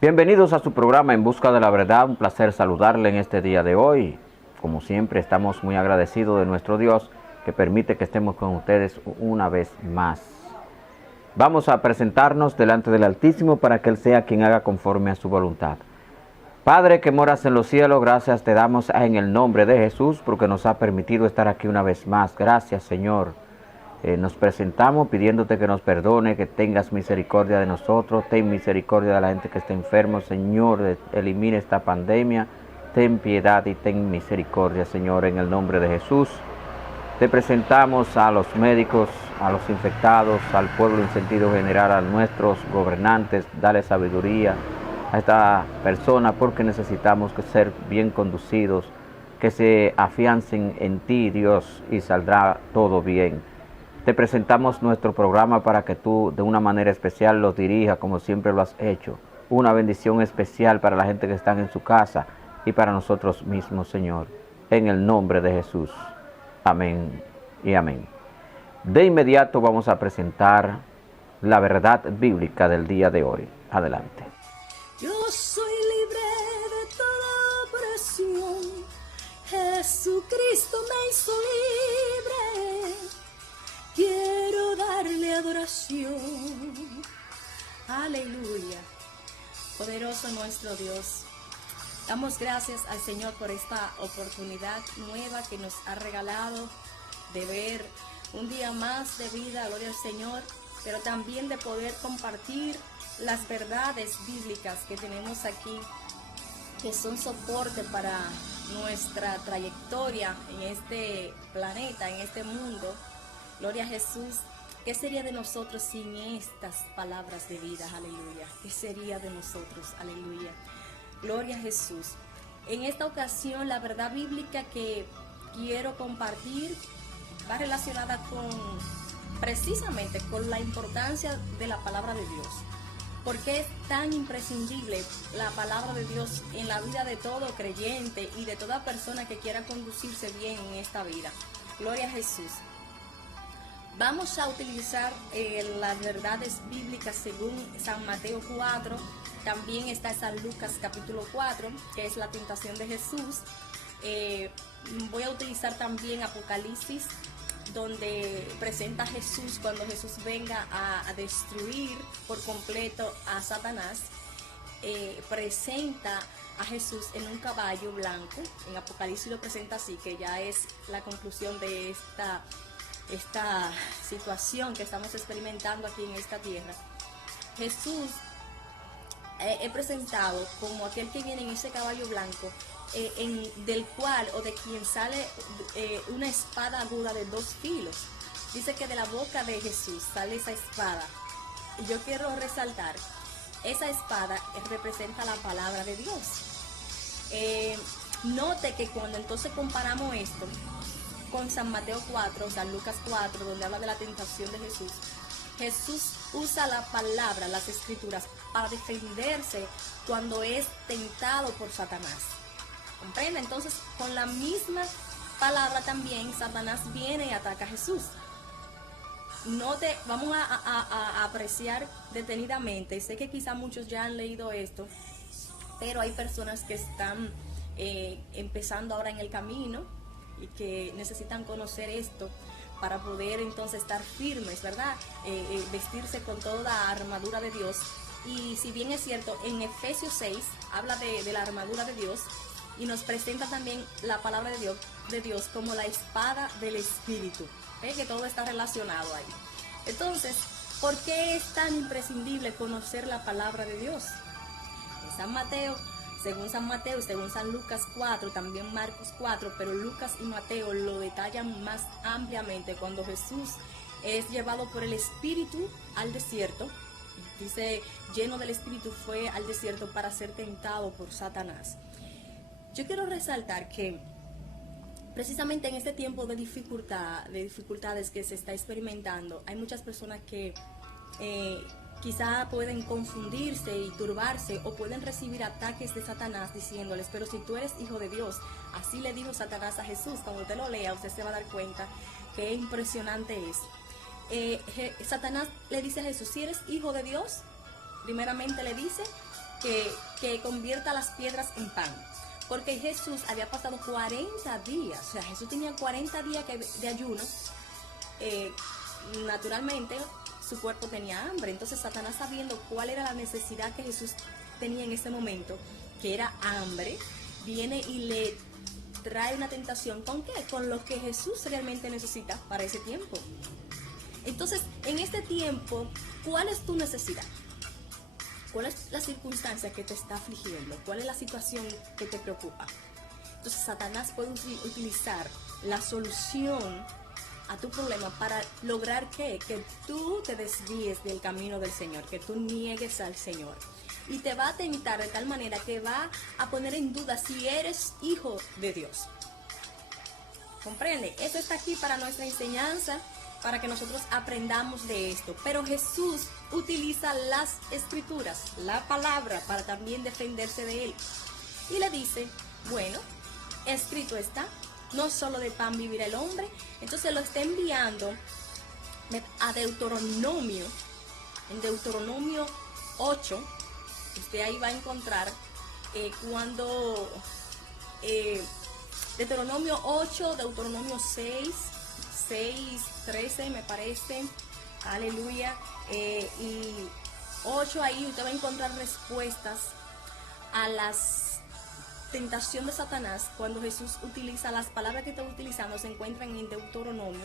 Bienvenidos a su programa En Busca de la Verdad. Un placer saludarle en este día de hoy. Como siempre, estamos muy agradecidos de nuestro Dios que permite que estemos con ustedes una vez más. Vamos a presentarnos delante del Altísimo para que Él sea quien haga conforme a su voluntad. Padre que moras en los cielos, gracias te damos en el nombre de Jesús porque nos ha permitido estar aquí una vez más. Gracias, Señor. Nos presentamos pidiéndote que nos perdone, que tengas misericordia de nosotros, ten misericordia de la gente que está enferma, Señor, elimina esta pandemia, ten piedad y ten misericordia, Señor, en el nombre de Jesús. Te presentamos a los médicos, a los infectados, al pueblo en sentido general, a nuestros gobernantes, dale sabiduría a esta persona porque necesitamos ser bien conducidos, que se afiancen en ti, Dios, y saldrá todo bien. Te presentamos nuestro programa para que tú de una manera especial los dirijas como siempre lo has hecho. Una bendición especial para la gente que está en su casa y para nosotros mismos, Señor. En el nombre de Jesús. Amén y amén. De inmediato vamos a presentar la verdad bíblica del día de hoy. Adelante. Yo soy libre de toda opresión. Jesucristo me hizo libre. Quiero darle adoración. Aleluya. Poderoso nuestro Dios. Damos gracias al Señor por esta oportunidad nueva que nos ha regalado de ver un día más de vida, gloria al Señor, pero también de poder compartir las verdades bíblicas que tenemos aquí, que son soporte para nuestra trayectoria en este planeta, en este mundo. Gloria a Jesús. ¿Qué sería de nosotros sin estas palabras de vida? Aleluya. ¿Qué sería de nosotros? Aleluya. Gloria a Jesús. En esta ocasión, la verdad bíblica que quiero compartir va relacionada precisamente con la importancia de la palabra de Dios. ¿Por qué es tan imprescindible la palabra de Dios en la vida de todo creyente y de toda persona que quiera conducirse bien en esta vida? Gloria a Jesús. Vamos a utilizar las verdades bíblicas según San Mateo 4, también está San Lucas capítulo 4, que es la tentación de Jesús. Voy a utilizar también Apocalipsis, donde presenta a Jesús cuando Jesús venga a destruir por completo a Satanás. Presenta a Jesús en un caballo blanco, en Apocalipsis lo presenta así, que ya es la conclusión de esta situación que estamos experimentando aquí en esta tierra. Jesús es presentado como aquel que viene en ese caballo blanco, del cual o de quien sale una espada aguda de 2 filos. Dice que de la boca de Jesús sale esa espada. Y yo quiero resaltar, esa espada representa la palabra de Dios. Note que cuando entonces comparamos esto con San Mateo 4, San Lucas 4, donde habla de la tentación de Jesús, Jesús usa la palabra, las escrituras, para defenderse cuando es tentado por Satanás. ¿Comprende? Entonces, con la misma palabra también, Satanás viene y ataca a Jesús. Vamos a apreciar detenidamente. Sé que quizá muchos ya han leído esto, pero hay personas que están empezando ahora en el camino y que necesitan conocer esto para poder entonces estar firmes, ¿verdad? Vestirse con toda la armadura de Dios. Y si bien es cierto, en Efesios 6 habla de la armadura de Dios y nos presenta también la palabra de Dios como la espada del Espíritu. ¿Ve? Que todo está relacionado ahí. Entonces, ¿por qué es tan imprescindible conocer la palabra de Dios? En San Mateo, según San Mateo y según San Lucas 4, también Marcos 4, pero Lucas y Mateo lo detallan más ampliamente cuando Jesús es llevado por el Espíritu al desierto. Dice, lleno del Espíritu fue al desierto para ser tentado por Satanás. Yo quiero resaltar que precisamente en este tiempo de dificultades que se está experimentando, hay muchas personas que quizá pueden confundirse y turbarse o pueden recibir ataques de Satanás diciéndoles, pero si tú eres hijo de Dios, así le dijo Satanás a Jesús. Cuando usted lo lea, usted se va a dar cuenta qué impresionante es. Satanás le dice a Jesús, si eres hijo de Dios, primeramente le dice que convierta las piedras en pan. Porque Jesús había pasado 40 días, o sea, Jesús tenía 40 días de ayuno. Naturalmente, su cuerpo tenía hambre. Entonces, Satanás, sabiendo cuál era la necesidad que Jesús tenía en ese momento, que era hambre, viene y le trae una tentación. ¿Con qué? Con lo que Jesús realmente necesita para ese tiempo. Entonces, en este tiempo, ¿cuál es tu necesidad? ¿Cuál es la circunstancia que te está afligiendo? ¿Cuál es la situación que te preocupa? Entonces, Satanás puede utilizar la solución a tu problema para lograr que tú te desvíes del camino del Señor, que tú niegues al Señor. Y te va a tentar de tal manera que va a poner en duda si eres hijo de Dios. ¿Comprende? Esto está aquí para nuestra enseñanza, para que nosotros aprendamos de esto. Pero Jesús utiliza las escrituras, la palabra, para también defenderse de él. Y le dice, bueno, escrito está, no solo de pan vivirá el hombre. Entonces lo está enviando a Deuteronomio, en Deuteronomio 8, usted ahí va a encontrar Deuteronomio 8, Deuteronomio 6, 13 me parece, aleluya, y 8 ahí usted va a encontrar respuestas a las tentación de Satanás. Cuando Jesús utiliza las palabras que está utilizando, se encuentran en Deuteronomio.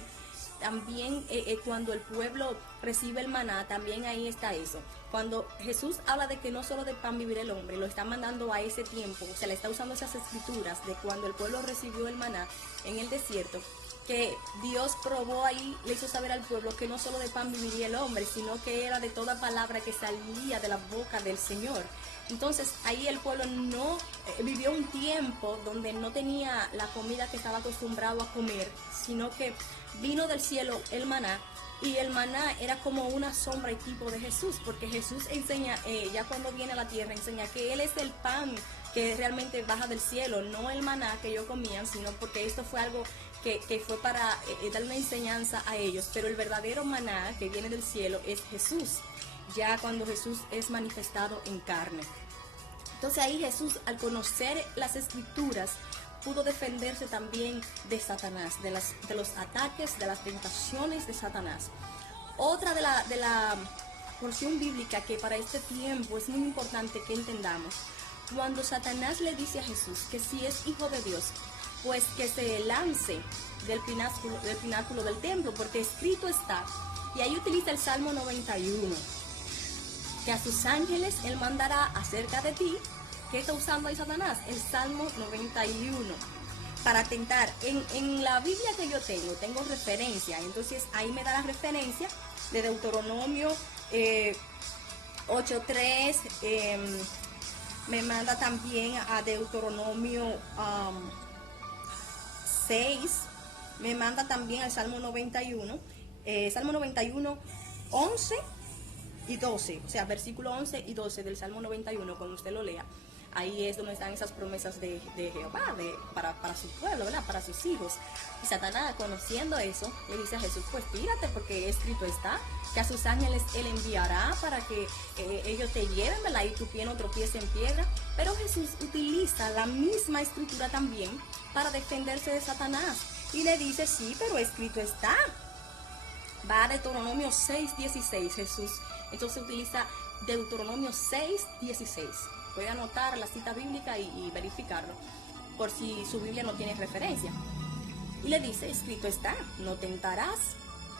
También cuando el pueblo recibe el maná, también ahí está eso. Cuando Jesús habla de que no solo de pan vivirá el hombre, lo está mandando a ese tiempo, o sea, le está usando esas escrituras de cuando el pueblo recibió el maná en el desierto, que Dios probó ahí, le hizo saber al pueblo que no solo de pan viviría el hombre, sino que era de toda palabra que salía de la boca del Señor. Entonces ahí el pueblo no vivió un tiempo donde no tenía la comida que estaba acostumbrado a comer, sino que vino del cielo el maná, y el maná era como una sombra y tipo de Jesús, porque Jesús enseña, ya cuando viene a la tierra, enseña que Él es el pan que realmente baja del cielo, no el maná que ellos comían, sino porque esto fue algo que fue para dar una enseñanza a ellos. Pero el verdadero maná que viene del cielo es Jesús, ya cuando Jesús es manifestado en carne. Entonces ahí Jesús, al conocer las escrituras, pudo defenderse también de Satanás, de los ataques, de las tentaciones de Satanás. Otra de la porción bíblica que para este tiempo es muy importante que entendamos, cuando Satanás le dice a Jesús que si es hijo de Dios, pues que se lance del pináculo del templo, porque escrito está, y ahí utiliza el Salmo 91, que a sus ángeles Él mandará acerca de ti. ¿Qué está usando ahí Satanás? El Salmo 91, para tentar. En la Biblia que yo tengo referencia, entonces ahí me da la referencia de Deuteronomio 8.3, me manda también a Deuteronomio 6, me manda también al Salmo 91, Salmo 91, 11 y 12, o sea, versículo 11 y 12 del Salmo 91, cuando usted lo lea, ahí es donde están esas promesas de Jehová para su pueblo, ¿verdad? Para sus hijos. Y Satanás, conociendo eso, le dice a Jesús, pues tírate, porque escrito está, que a sus ángeles Él enviará para que ellos te lleven, ¿verdad? Y tu pie no tropiece en piedra. Pero Jesús utiliza la misma escritura también para defenderse de Satanás. Y le dice, sí, pero escrito está. Va a Deuteronomio 6:16, Jesús. Entonces utiliza Deuteronomio 6:16. Puede anotar la cita bíblica y verificarlo, por si su Biblia no tiene referencia. Y le dice, escrito está, no tentarás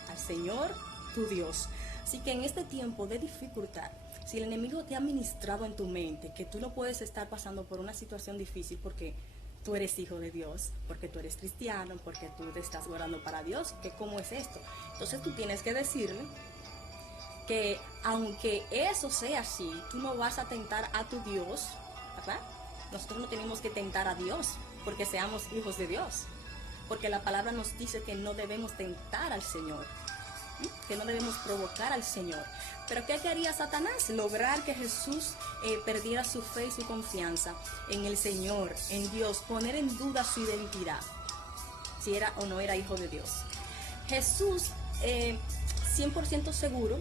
al Señor tu Dios. Así que en este tiempo de dificultad, si el enemigo te ha ministrado en tu mente que tú no puedes estar pasando por una situación difícil porque tú eres hijo de Dios, porque tú eres cristiano, porque tú te estás orando para Dios, que cómo es esto. Entonces tú tienes que decirle que aunque eso sea así, tú no vas a tentar a tu Dios, ¿verdad? Nosotros no tenemos que tentar a Dios porque seamos hijos de Dios, porque la palabra nos dice que no debemos tentar al Señor, que no debemos provocar al Señor. Pero ¿qué quería Satanás? Lograr que Jesús perdiera su fe y su confianza en el Señor, en Dios, poner en duda su identidad, si era o no era hijo de Dios. Jesús 100% seguro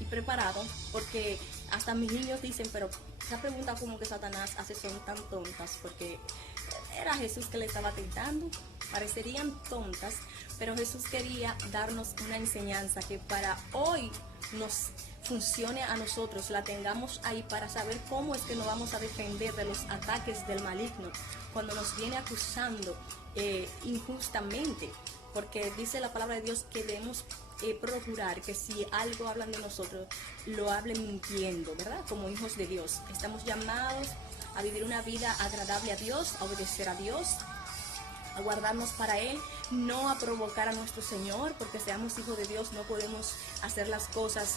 y preparado, porque hasta mis niños dicen, pero esa pregunta como que Satanás hace son tan tontas, porque era Jesús que le estaba tentando, parecerían tontas, pero Jesús quería darnos una enseñanza que para hoy nos funcione a nosotros, la tengamos ahí para saber cómo es que nos vamos a defender de los ataques del maligno cuando nos viene acusando injustamente, porque dice la palabra de Dios que debemos procurar que si algo hablan de nosotros, lo hablen mintiendo, ¿verdad? Como hijos de Dios. Estamos llamados a vivir una vida agradable a Dios, a obedecer a Dios, a guardarnos para Él, no a provocar a nuestro Señor, porque seamos hijos de Dios, no podemos hacer las cosas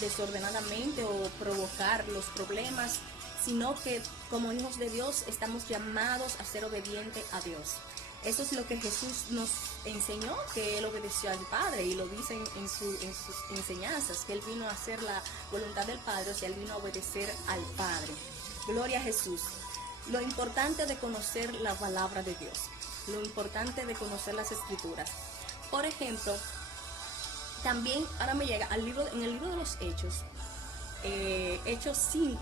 desordenadamente o provocar los problemas, sino que como hijos de Dios estamos llamados a ser obedientes a Dios. Eso es lo que Jesús nos enseñó, que Él obedeció al Padre, y lo dice en sus enseñanzas, que Él vino a hacer la voluntad del Padre, o sea, Él vino a obedecer al Padre. Gloria a Jesús. Lo importante de conocer la palabra de Dios, lo importante de conocer las Escrituras. Por ejemplo, también ahora me llega en el libro de los Hechos, Hechos 5,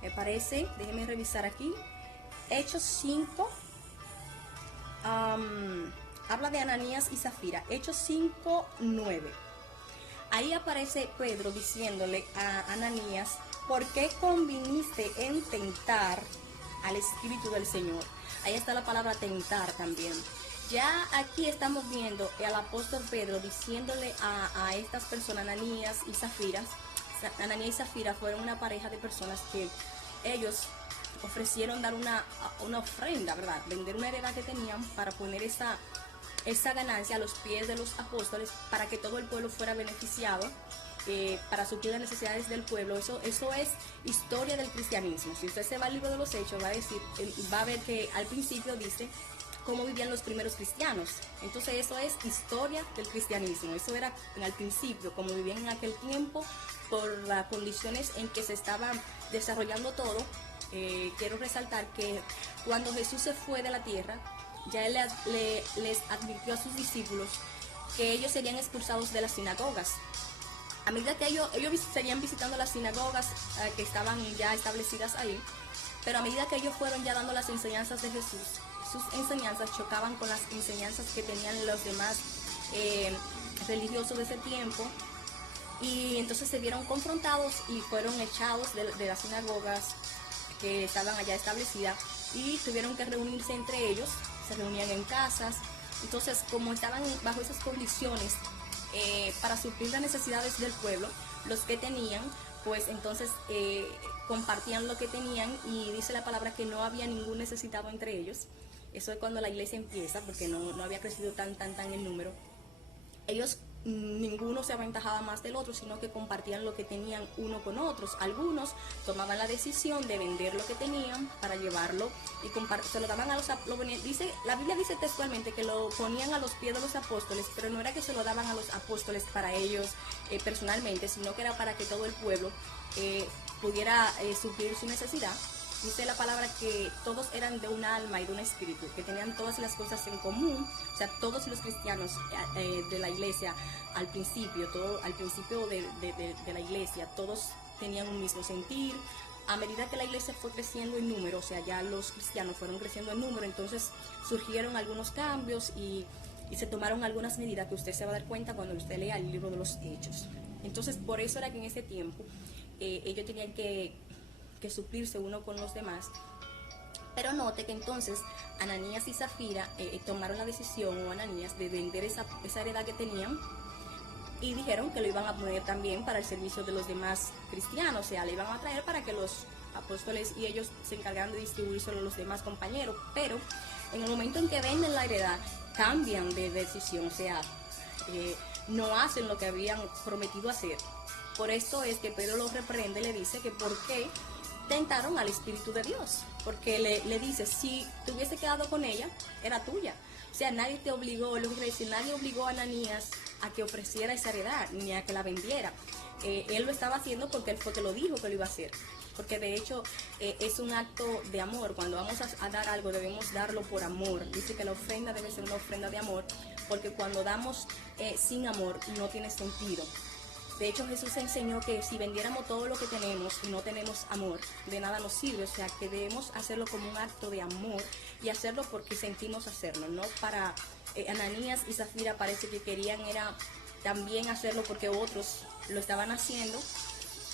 me parece, déjenme revisar aquí, Hechos 5, habla de Ananías y Zafira, Hechos 5, 9. Ahí aparece Pedro diciéndole a Ananías, ¿por qué conviniste en tentar al Espíritu del Señor? Ahí está la palabra tentar también. Ya aquí estamos viendo al apóstol Pedro diciéndole a estas personas, Ananías y Zafira. Ananías y Zafira fueron una pareja de personas que ellos ofrecieron dar una ofrenda, ¿verdad? Vender una heredad que tenían para poner esa ganancia a los pies de los apóstoles para que todo el pueblo fuera beneficiado, para suplir las necesidades del pueblo. Eso es historia del cristianismo. Si usted se va al libro de los Hechos, va a ver que al principio dice cómo vivían los primeros cristianos. Entonces eso es historia del cristianismo. Eso era al principio, como vivían en aquel tiempo, por las condiciones en que se estaba desarrollando todo. Quiero resaltar que cuando Jesús se fue de la tierra, ya Él les advirtió a sus discípulos que ellos serían expulsados de las sinagogas. A medida que ellos seguían visitando las sinagogas que estaban ya establecidas ahí, pero a medida que ellos fueron ya dando las enseñanzas de Jesús, sus enseñanzas chocaban con las enseñanzas que tenían los demás religiosos de ese tiempo, y entonces se vieron confrontados y fueron echados de las sinagogas que estaban allá establecidas, y tuvieron que reunirse entre ellos, se reunían en casas. Entonces, como estaban bajo esas condiciones, para suplir las necesidades del pueblo, los que tenían, pues entonces compartían lo que tenían, y dice la palabra que no había ningún necesitado entre ellos. Eso es cuando la iglesia empieza, porque no había crecido tan el número. Ellos, ninguno se aventajaba más del otro, sino que compartían lo que tenían uno con otros. Algunos tomaban la decisión de vender lo que tenían para llevarlo y se lo daban a los apóstoles. La Biblia dice textualmente que lo ponían a los pies de los apóstoles, pero no era que se lo daban a los apóstoles para ellos personalmente, sino que era para que todo el pueblo pudiera suplir su necesidad. Dice la palabra que todos eran de un alma y de un espíritu, que tenían todas las cosas en común. O sea, todos los cristianos de la iglesia al principio de la iglesia, todos tenían un mismo sentir. A medida que la iglesia fue creciendo en número, o sea, ya los cristianos fueron creciendo en número, entonces surgieron algunos cambios y se tomaron algunas medidas que usted se va a dar cuenta cuando usted lea el libro de los Hechos. Entonces, por eso era que en ese tiempo ellos tenían que suplirse uno con los demás. Pero note que entonces Ananías y Zafira tomaron la decisión, o Ananías, de vender esa heredad que tenían, y dijeron que lo iban a poner también para el servicio de los demás cristianos. O sea, le iban a traer para que los apóstoles y ellos se encargaran de distribuírselo a los demás compañeros. Pero en el momento en que venden la heredad, cambian de decisión, o sea, no hacen lo que habían prometido hacer. Por esto es que Pedro los reprende, le dice que por qué tentaron al Espíritu de Dios, porque le dice, si te hubiese quedado con ella, era tuya. O sea, nadie te obligó, lo que quiere decir, nadie obligó a Ananías a que ofreciera esa heredad, ni a que la vendiera. Él lo estaba haciendo porque él fue que lo dijo que lo iba a hacer. Porque de hecho es un acto de amor. Cuando vamos a dar algo, debemos darlo por amor. Dice que la ofrenda debe ser una ofrenda de amor, porque cuando damos sin amor no tiene sentido. De hecho, Jesús enseñó que si vendiéramos todo lo que tenemos y no tenemos amor, de nada nos sirve. O sea, que debemos hacerlo como un acto de amor y hacerlo porque sentimos hacerlo, no para... Ananías y Zafira parece que querían era también hacerlo porque otros lo estaban haciendo,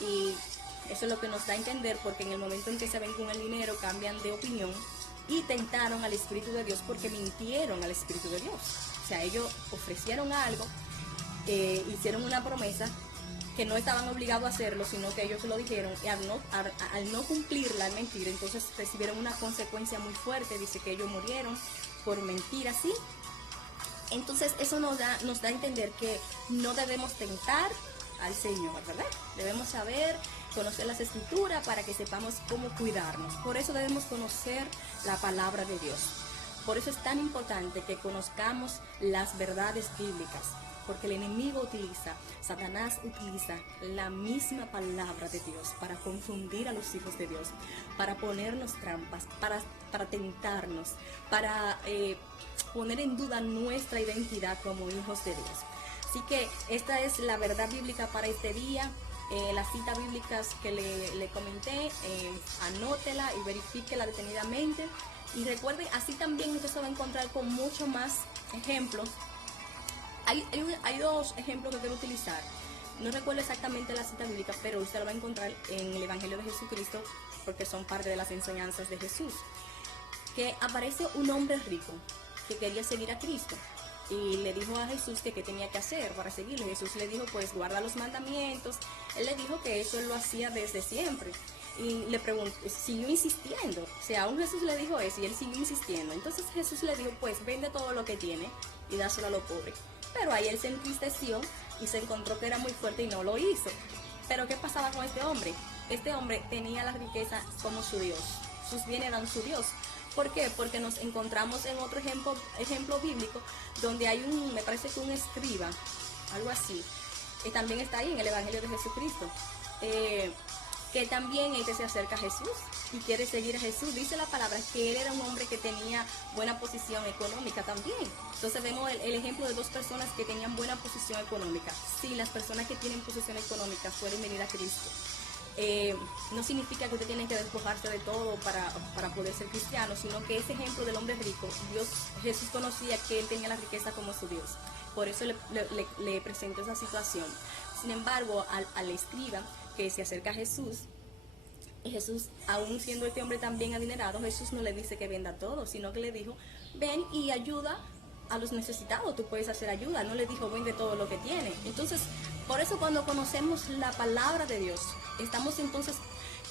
y eso es lo que nos da a entender, porque en el momento en que se ven con el dinero cambian de opinión y tentaron al Espíritu de Dios porque mintieron al Espíritu de Dios. O sea, ellos ofrecieron algo, hicieron una promesa que no estaban obligados a hacerlo, sino que ellos lo dijeron, y al no cumplirla, al mentir, entonces recibieron una consecuencia muy fuerte. Dice que ellos murieron por mentir así. Entonces eso nos da a entender que no debemos tentar al Señor, ¿verdad? Debemos saber, conocer las Escrituras para que sepamos cómo cuidarnos. Por eso debemos conocer la palabra de Dios. Por eso es tan importante que conozcamos las verdades bíblicas, porque el enemigo Satanás utiliza la misma palabra de Dios para confundir a los hijos de Dios, para ponernos trampas, para tentarnos, para poner en duda nuestra identidad como hijos de Dios. Así que esta es la verdad bíblica para este día. Las citas bíblicas que le comenté, anótela y verifíquela detenidamente. Y recuerde, así también usted se va a encontrar con muchos más ejemplos. Hay dos ejemplos que quiero utilizar. No recuerdo exactamente la cita bíblica, pero usted lo va a encontrar en el Evangelio de Jesucristo, porque son parte de las enseñanzas de Jesús. Que aparece un hombre rico que quería seguir a Cristo y le dijo a Jesús que qué tenía que hacer para seguirle. Jesús le dijo, pues guarda los mandamientos. Él le dijo que eso él lo hacía desde siempre. Y le preguntó, siguió insistiendo. O sea, aún Jesús le dijo eso y él siguió insistiendo. Entonces Jesús le dijo, pues vende todo lo que tiene y dáselo a los pobres. Pero ahí él se entristeció y se encontró que era muy fuerte y no lo hizo. Pero ¿qué pasaba con este hombre? Este hombre tenía la riqueza como su Dios. Sus bienes eran su Dios. ¿Por qué? Porque nos encontramos en otro ejemplo bíblico donde hay me parece que un escriba, algo así, también está ahí en el Evangelio de Jesucristo, que también se acerca a Jesús y quiere seguir a Jesús. Dice la palabra que él era un hombre que tenía buena posición económica también. Entonces vemos el ejemplo de dos personas que tenían buena posición económica. Sí, las personas que tienen posición económica pueden venir a Cristo. No significa que usted tiene que despojarse de todo para poder ser cristiano, sino que ese ejemplo del hombre rico, Jesús conocía que él tenía la riqueza como su Dios. Por eso le presentó esa situación. Sin embargo, al escriba que se acerca a Jesús, y Jesús, aún siendo este hombre también adinerado, Jesús no le dice que venda todo, sino que le dijo, ven y ayuda a los necesitados, tú puedes hacer ayuda. No le dijo, vende todo lo que tiene. Entonces, por eso cuando conocemos la palabra de Dios, estamos entonces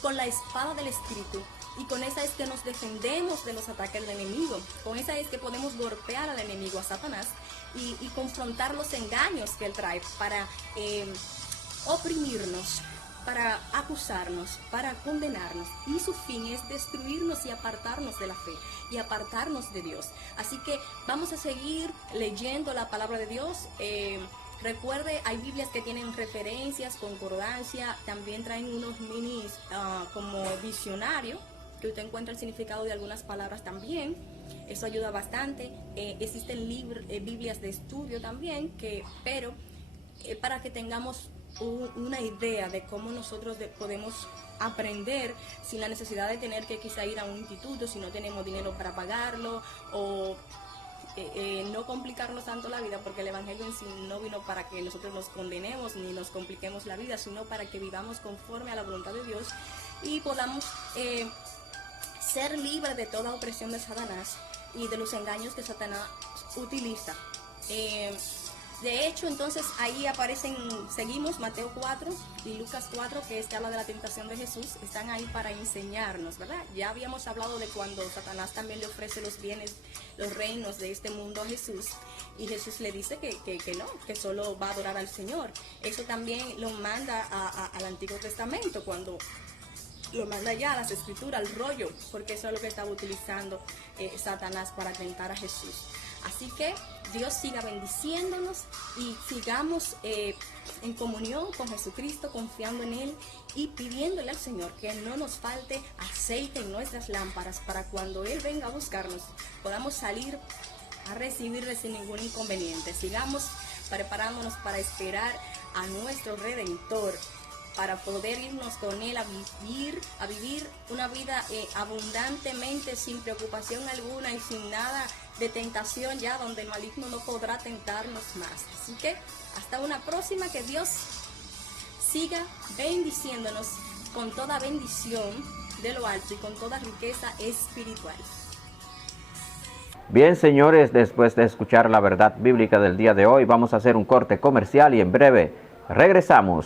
con la espada del Espíritu, y con esa es que nos defendemos de los ataques del enemigo. Con esa es que podemos golpear al enemigo, a Satanás, y confrontar los engaños que él trae para oprimirnos, para acusarnos, para condenarnos, y su fin es destruirnos y apartarnos de la fe y apartarnos de Dios. Así que vamos a seguir leyendo la palabra de Dios. Recuerde, hay Biblias que tienen referencias, concordancia, también traen unos minis como diccionario, que usted encuentra el significado de algunas palabras también. Eso ayuda bastante. Existen Biblias de estudio también, pero para que tengamos una idea de cómo nosotros podemos aprender sin la necesidad de tener que quizá ir a un instituto si no tenemos dinero para pagarlo, o no complicarnos tanto la vida, porque el Evangelio en sí no vino para que nosotros nos condenemos ni nos compliquemos la vida, sino para que vivamos conforme a la voluntad de Dios y podamos ser libres de toda opresión de Satanás y de los engaños que Satanás utiliza. De hecho, entonces ahí seguimos Mateo 4 y Lucas 4, que habla de la tentación de Jesús, están ahí para enseñarnos, ¿verdad? Ya habíamos hablado de cuando Satanás también le ofrece los bienes, los reinos de este mundo a Jesús, y Jesús le dice que no, que solo va a adorar al Señor. Eso también lo manda al Antiguo Testamento, cuando lo manda ya a las Escrituras, al rollo, porque eso es lo que estaba utilizando Satanás para tentar a Jesús. Así que Dios siga bendiciéndonos y sigamos en comunión con Jesucristo, confiando en Él y pidiéndole al Señor que no nos falte aceite en nuestras lámparas, para cuando Él venga a buscarnos podamos salir a recibirle sin ningún inconveniente. Sigamos preparándonos para esperar a nuestro Redentor, para poder irnos con Él a vivir una vida abundantemente, sin preocupación alguna y sin nada de tentación ya, donde el maligno no podrá tentarnos más. Así que hasta una próxima, que Dios siga bendiciéndonos con toda bendición de lo alto y con toda riqueza espiritual. Bien, señores, después de escuchar la verdad bíblica del día de hoy, vamos a hacer un corte comercial y en breve regresamos.